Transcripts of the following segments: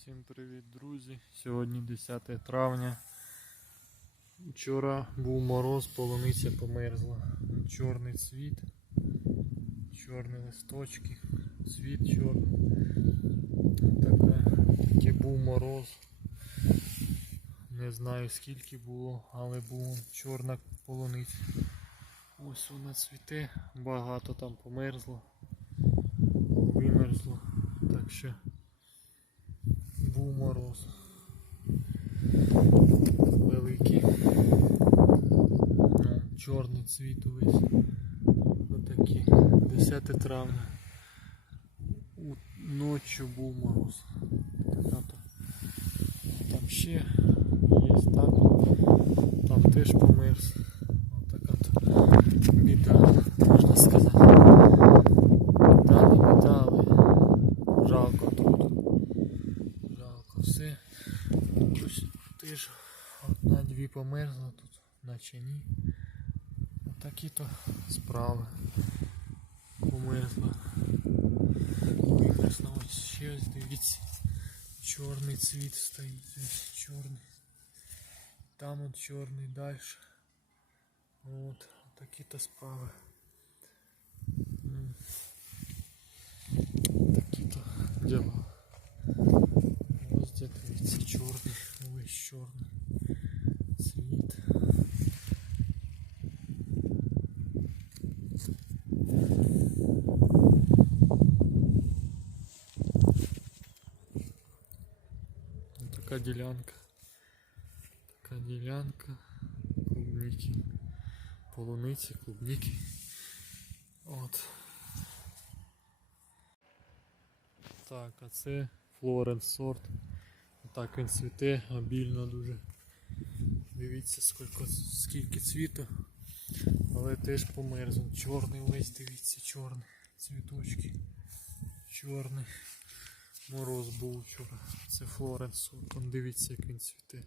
Всім привіт, друзі! Сьогодні 10 травня. Вчора був мороз, полуниця померзла. Чорний цвіт, чорні листочки, цвіт чорний. Така, такий був мороз. Не знаю скільки було, але була чорна полуниця. Ось вона цвіте, багато там померзло, вимерзло. Так що був мороз. Великий. Ну, Чорний цвіт увесь. Отакий. 10 травня. Ночі був мороз. Там ще є там. Там теж померз. Отака біда, можна сказати. Біда, не біда, але жалко тут. Жалко все. Ось теж одна-дві тут, наче ні. Отакі то справи. Померзла. Вимерзла ось ще ось дивіться. Чорний цвіт стоїть, ось чорний. Там от чорний далі. От, такі то справи. Такі то діла. Ось де дивіться чорний, ось чорний цвіт. Ось Така ділянка. Така ділянка клубніки, полуниці, клубніки. От. Так, а це Флоренс сорт. Так він цвіте обільно дуже. Дивіться скільки, скільки цвіту. Але теж померзнув. Чорний весь, дивіться, чорний. Цвіточки. Чорний. Мороз був вчора. Це Флоренс. Он дивіться, як він цвіте.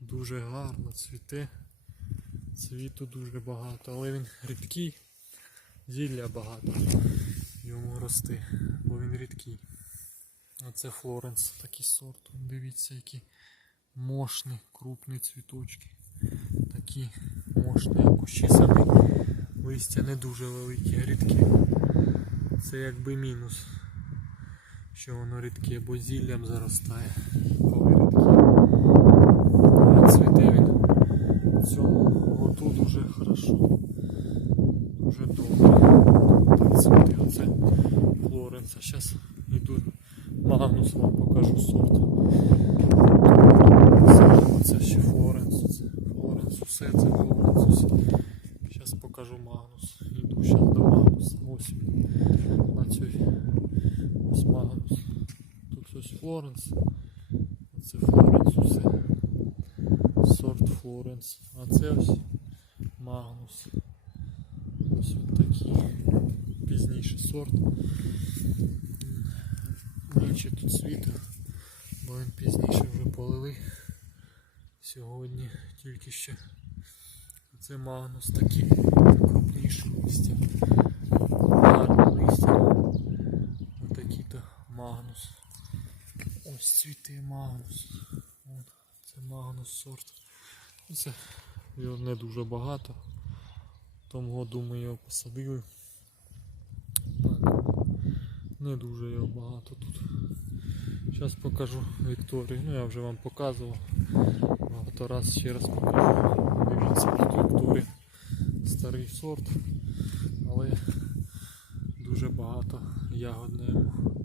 Дуже гарно цвіте. Цвіту дуже багато, але він рідкий. Зілля багато йому рости, бо він рідкий. Оце Флоренс, такий сорт. Дивіться, які мощні, крупні цвіточки. Такі мощні, як кущі самі. Листя не дуже великі, а рідкі. Це якби мінус, що воно рідке, бо зіллям заростає, коли рідкі. А цвіте він в цьому готу дуже хорошо. Дуже добре. Цвіте оце Флоренс. А зараз йду Магнус вам покажу сорт. Це, ще Флоренс. Флоренс, усе це Флоренс. Зараз покажу Магнус. Йду зараз до Магнуса. Ось. На цій. Магнус. Тут ось Флоренс. Це Флоренс усе. Сорт Флоренс. А це ось Магнус. Ось він такий. Пізніший сорт. Менше тут світу, бо він пізніше вже полили. Сьогодні тільки ще. Це Магнус такий крупніший листя. Гарне листя. Магнус. Ось цвіти Магнус. Це Магнус сорт. Це його не дуже багато. Тому году ми його посадили. Не дуже його багато тут. Зараз покажу Вікторію. Ну я вже вам показував. Багато раз ще раз покажу. Дивіться, тут Вікторія. Старий сорт, але дуже багато ягодне. Вон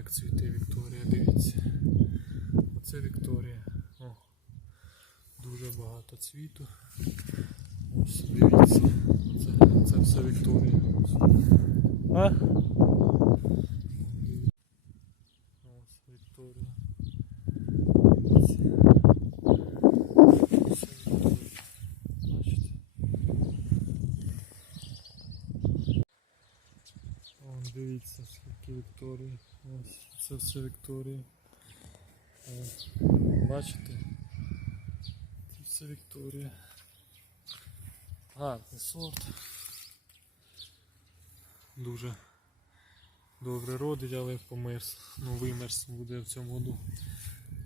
як цвіте Вікторія, дивіться. Оце Вікторія. О, дуже багато цвіту. Ось, дивіться. Це, це все Вікторія. Ось. А? Ось Вікторія. Дивіться. Ось Вікторія. Бачите? Вон дивіться, скільки Вікторії. Ось це все Вікторія. Ось. Бачите? Це все Вікторія. Гарний сорт. Дуже добре родить, але померз. Ну, вимерз буде в цьому году.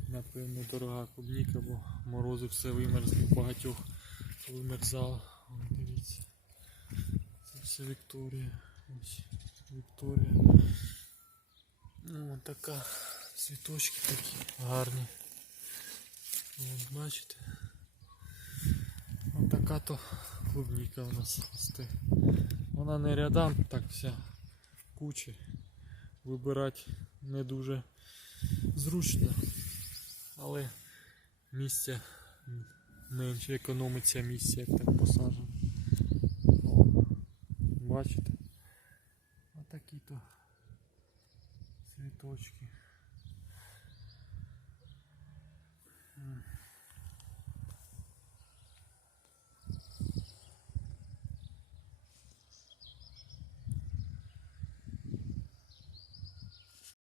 Напевно, дорога клубніка, бо морози все вимерзли, багатьох вимерзало. Дивіться. Це все Вікторія. Ось Вікторія. Ну, така. Цвіточки такі гарні. От, бачите? Ось така то клубніка у нас росте. Вона не рядам, так вся куча. Вибирати не дуже зручно, але місця менше економиться місця, як так посаджено. Бачите? Отакі то цвіточки.